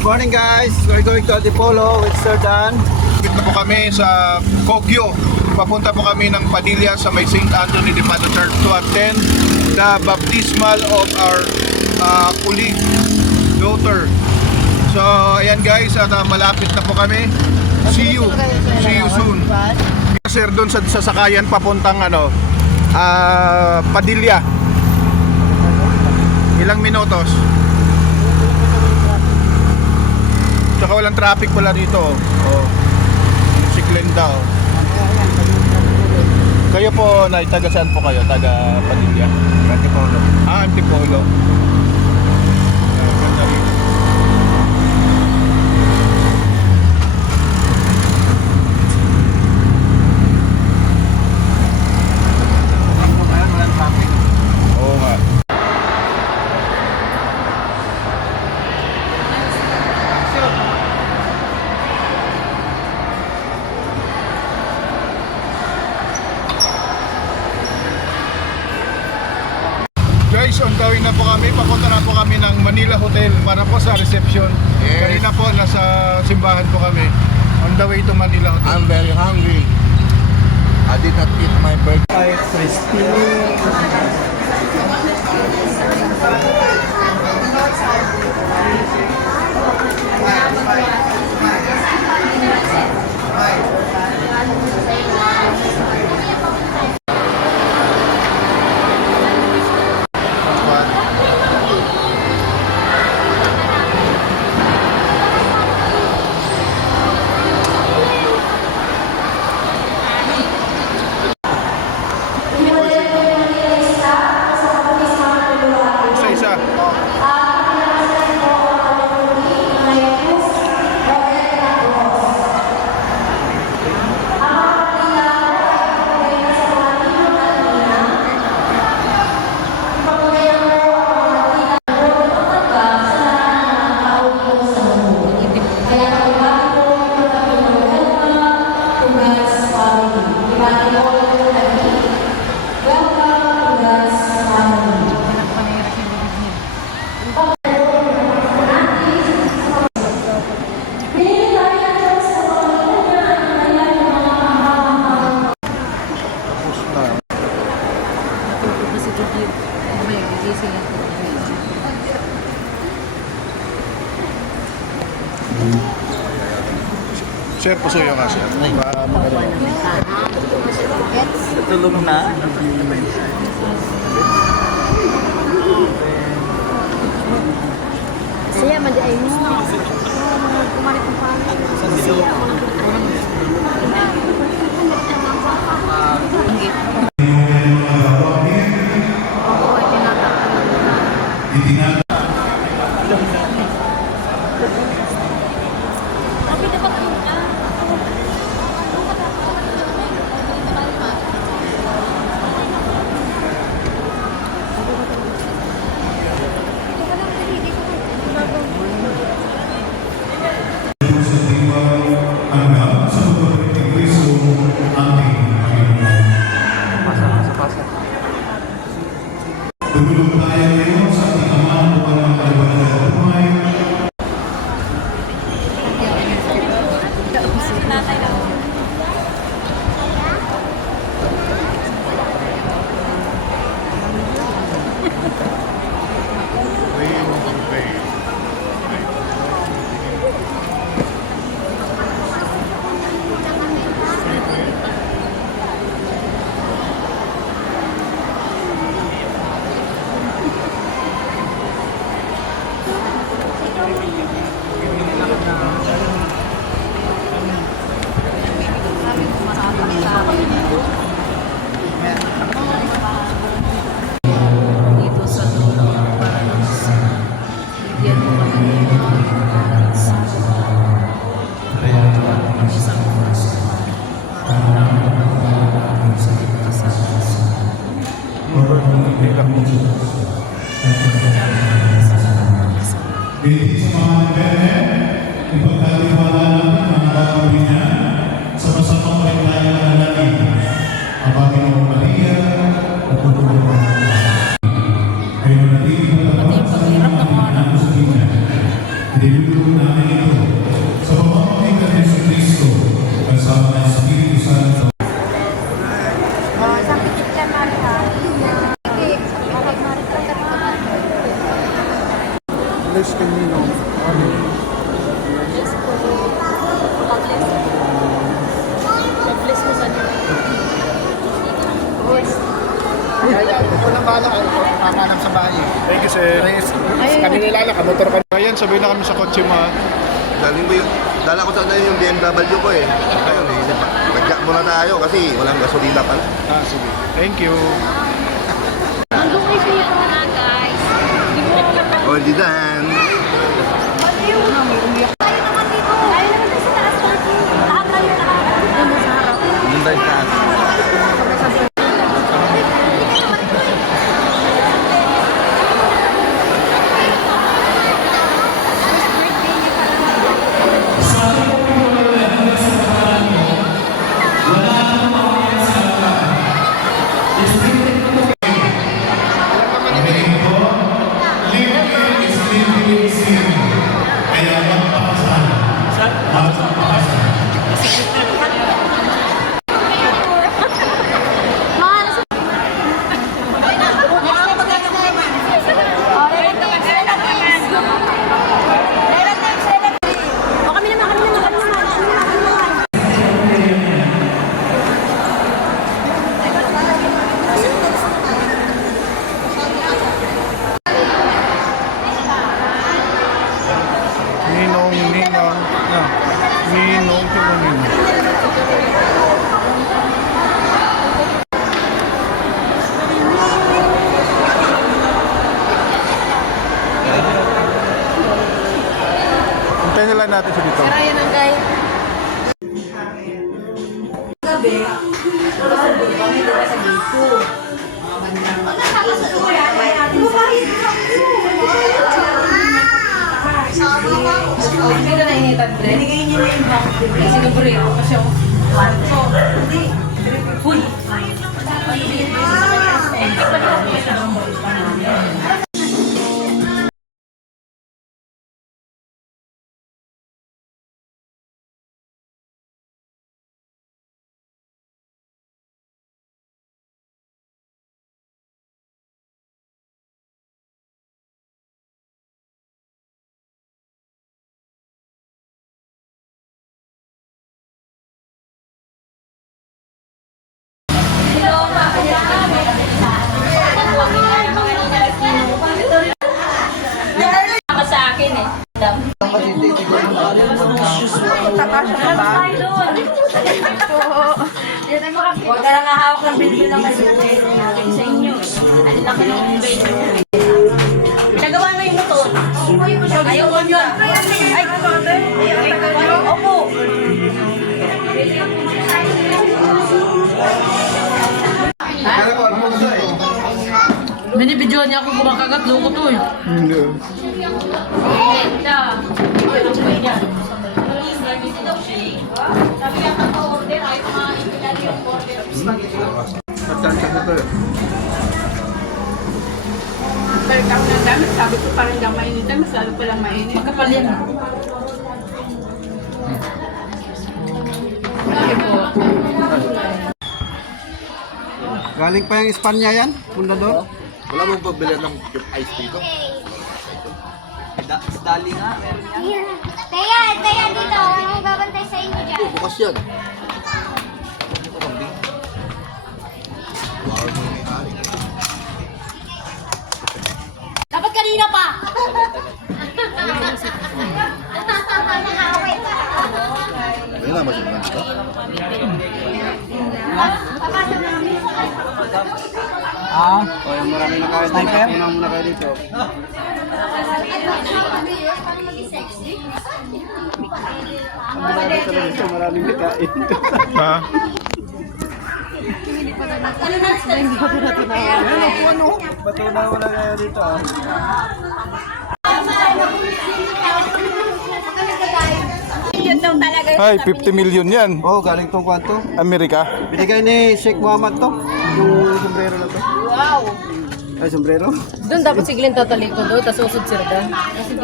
Good morning guys, we're going to Antipolo with Sir Dan. Dito po kami sa Kogyo. Papunta po kami ng Padilla sa may St. Anthony de Padua Church to attend the baptismal of our colleague daughter. So ayan guys, at malapit na po kami. See you soon. Sir, doon sa sakayan papuntang Padilla. Ilang minutos? Tsaka walang traffic pala dito. Oh. Si Glenda. Oh. Kayo po, taga saan po kayo? Taga Padilla? Antipolo. Antipolo. Ganda rin. Walang traffic. Oo nga. Guys, on the way na po kami. Papunta na po kami ng Manila Hotel para po sa reception. Yes. Kanina po, nasa simbahan po kami. On the way to Manila Hotel. I'm very hungry. I did not eat my birthday. Crispy. Isa-isa. Sir, pasuyo nga sir. Para maganda. Tulog na. Saya mandi air ni. Kemarin kemarin. Tapi dapat namin ito sa pamamagitan ni Jesucristo kasama ng Espiritu Santo. Isang pikit ka, Maria. Okay, Maria. Bless the Nino. Bless po. Pag-bless. Pag-bless mo sa niyo. Ito na bala ako. Pamanang sa bahay. Thank you, sir. Kami nilala, kamotor kami. Ayan, sabihin na kami sa kotse mo. Daling ko yun. Dala ko sana yung BMW ko eh. Ayun eh. Nag-jack muna tayo kasi walang gasolina pa. Sige. Thank you. Nandun kayo siya yung mga guys. Hindi mo naman. O, di dan. Ayaw naman dito. Ayaw naman tayo sa taas. Lahat tayo nakakita mo sa harap. Munday taas. Ninong Hintayin na lang natin siya dito. Kaya na guys. Gabi. Kami doon sa dito. Hindi na nainitan, Bre. Binigay niya na yung box. Kasi Bre, kasi ako. Hindi. Full. Sa akin eh. Huwag ka lang hahawak ng video lang kasi sa inyo. Ano lang ka ng video. Nagawa mo yung motor. Ayaw mo yun. Ay, opo. Binibidyoan niya ako kumakagat, loko to eh. Hindi. Matanda na to eh. Balik ako ng damit, sabi ko parang daw mainitan, mas lalo palang mainit. Magkapal yan. Bakit po? Galing pa yung Espanya yan? Punta doon? Wala mong pabili ng ice dito? Dali nga. Taya dito. Ang babantay sa inyo dyan. Bukas yan. Dapat kanina pa. Ayun na, masunod ka. Marami na kayo sniper? Unang muna kayo dito. Maraming nakain. Ha? Bato na wala kayo dito ah. Ay, 50 million yan. Oh, galing tong kwanto. Amerika. Binigay ni Sheikh Muhammad to. Yung sombrero na to. Wow. Ay, sombrero. Doon dapat si Glenn tatalikod doon, tapos usod si Rodan.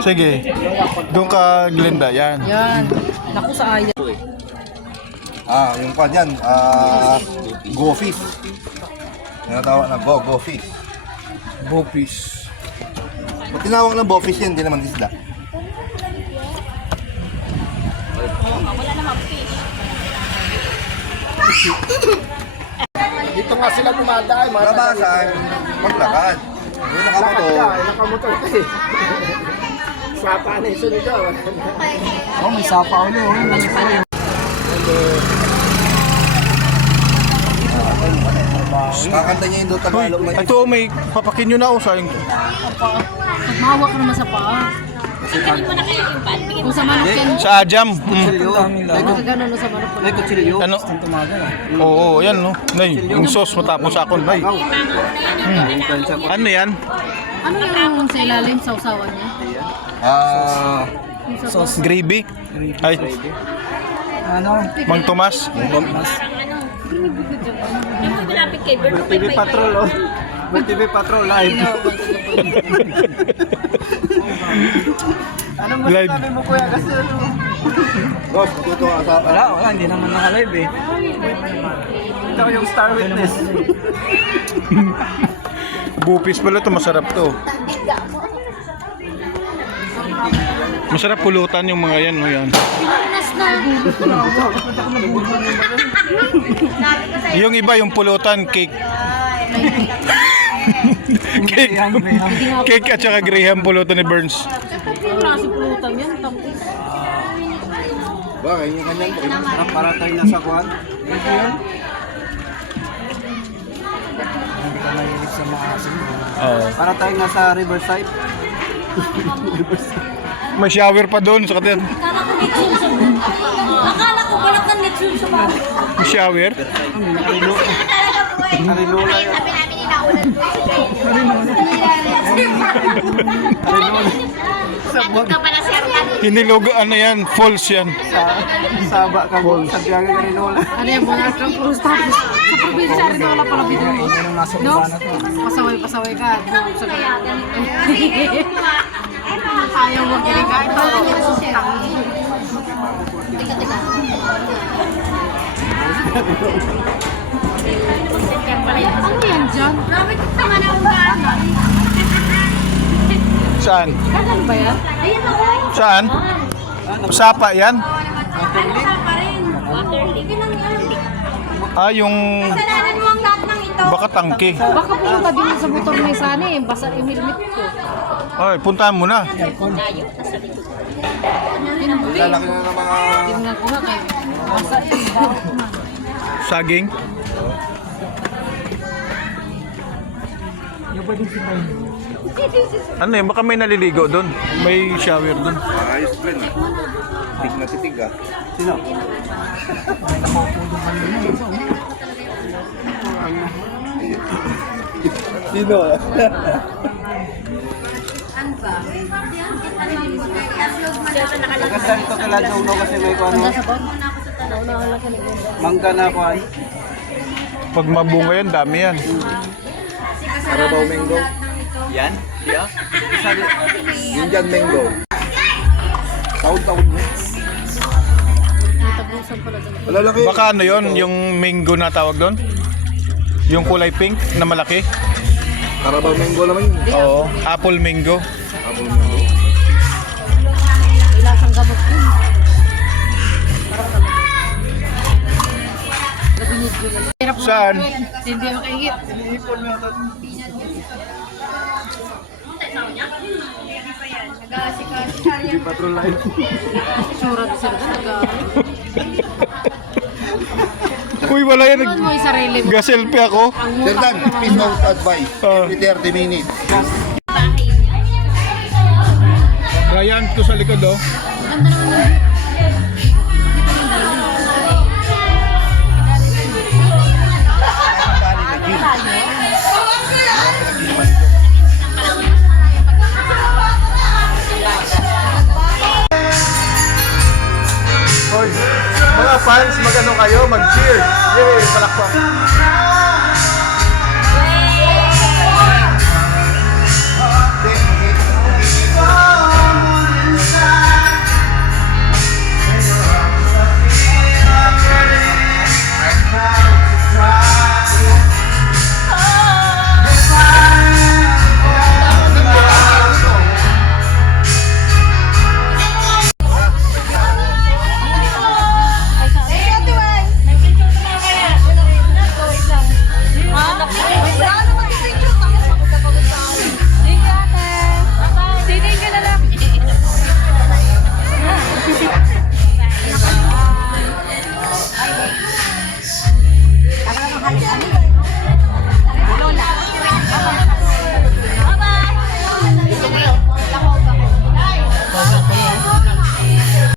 Sige. Doon ka, Glenda. Yan. Yan. Naku sa aya. Yung pan yan, go fish. Tinatawag na go fish. Bopis. Pag tinawag na go fish yan, hindi naman isda. Dito nga sila dumadaan. Marabasan, maglakad. Yung nakamotor. Nakamotor ka eh. Sapa na yung sunod daw. Oh, may sapa ulit. Kakanta niya yung doon Tagalog na yun. Ito, may papakin nyo na ako sayang. Mahawak ka naman sa paa. Kung sa manok yan, Sa Ajam. nakagano no sa manok ko. Ano? Oo, yan no. Nay, yung sauce matapos ako. Nay. Ano yan? Ano yung sa ilalim sa usawan niya? Gravy? Ay. Mang Tomas? Malapit kay Bert. TV Patrol, oh. May TV Patrol live. Anong Live. masasabi mo kuya kasi ano? Boss, matuto ka sa... Wala, hindi naman naka-live eh. Ito yung star witness. Bupis pala to, masarap to. Masarap pulutan yung mga yan, no yan. Yung iba, yung pulutan, cake. Cake. Cake at saka Graham pulutan ni Burns. Yung nasa pulutan yan, tapos. Bakit? Yung kanyan po. Sarap para tayo nasa kuhan. Ito yun. Oo. Para tayo nasa Riverside. May shower pa doon sa katiyan. Akala ko may tsunso. Akala ko balak ng may tsunso pa. May shower? Talaga po eh. Harilola yun. Sabi namin ninaulan po si Glenn. Nandun ka pala si Arman. Hinilog, ano yan, falls yan. Saba ka mo. Sa biyaga Harilola. Ano yan, mga atrang puros tapos. Sa probinsya rin wala pala binulo. No? Pasaway ka. Sa ayaw mo kiri ka. Ito lang yung susutang. Ano yan dyan? Grabe ko tama na ang gano'n. Saan? Ano ba yan? Ayun ako. Saan? Sapa yan? Pa rin. Water leak. Yun ang Yung kasalanan mo ang lahat ng ito. baka tangke. Baka pumunta din sa motor na sana eh. Basta imilmit ko. Ay, puntahan mo na. Hindi. Lalaki na ng mga... Tingnan ko nga kayo. Basta Saging. Ano yun? Baka may naliligo doon. May shower doon. Ayos blend. Tig na titig ah. Sino? Sino ah? Maganda ito kala sa uno kasi may kuhan. Mangga na kuhan. Pag mabunga yan, dami yan. Carabao mango. Yan? Yeah? Yun dyan mango. Taon-taon mo. natabusan pala doon. Malalaki. Baka ano yon, yung mango na tawag doon? Yung kulay pink na malaki? Carabao mango naman yun. Oo, apple mango. Apple mango. May lasang gamot yun. Gabinig yun. Hirap mo. Saan? Hindi ako kaigit. Hindi patrol line. Sura ko sir. Uy, wala yan. Ano mo yung sarili mo? Nag-selfie ako. Ang Sir mukha Dan, ko please note advice. Ah. Every 30 minutes. Ryan, ito sa likod oh. Hoy, mga fans, mag-ano kayo? Mag-cheers! Yay! Palakpak! Ate,